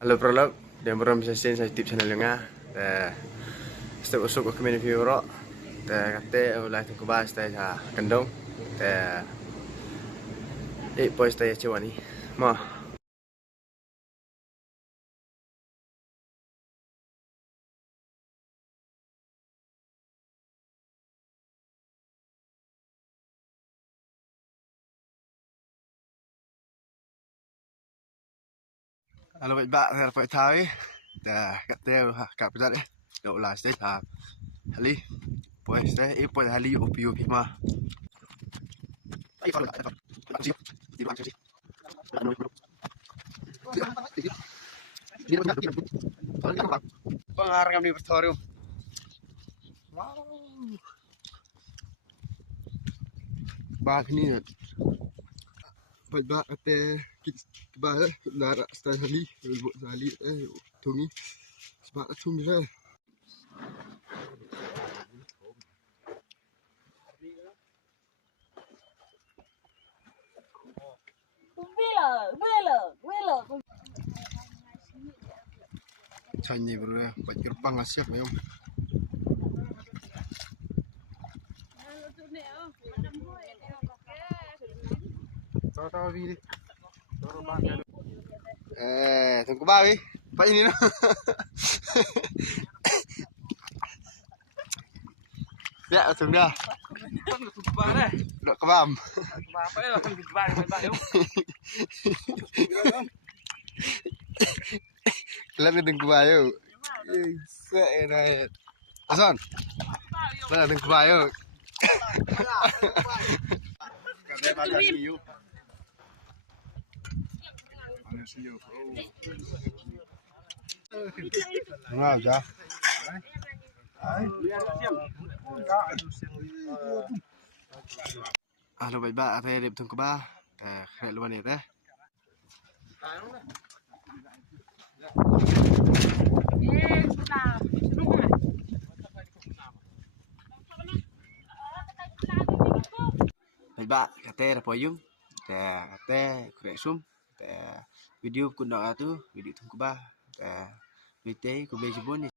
Halo prolog, dan beram sasin sa YouTube channel nga. Step usuk ko kami review ro. Kate ulai tu kubas sa kendong. Pois ta chewani. Ma. Halo baik-baik saya dapat tahu kate kat pesat dak ulai sa hali. Pois ta pois hali upi ma. Ai kalau tak. Pengarang di Victoria. Wow. Bah ni. Baik ate ba lara sta hali buat hali tungi. Sebab tungi dah. Chanyi bro, bajur pang asyik ayam. Tunggu bawi. Pak ini no. Ya, tunggu dah. Dok kebam. Apa ya kan dibar yuk. Kelihatan tunggu bayu. Seenak. Ason. Kelihatan tunggu bayu. Karena makan siu. Makan siu. Enggak dah. Halo baik-baik ada di Tungku Bah. Kena luar ni teh. Baik-baik kata ada poyung. Kata kurek sum. Video ku nak tu video Tungku Bah. Video ku bejibun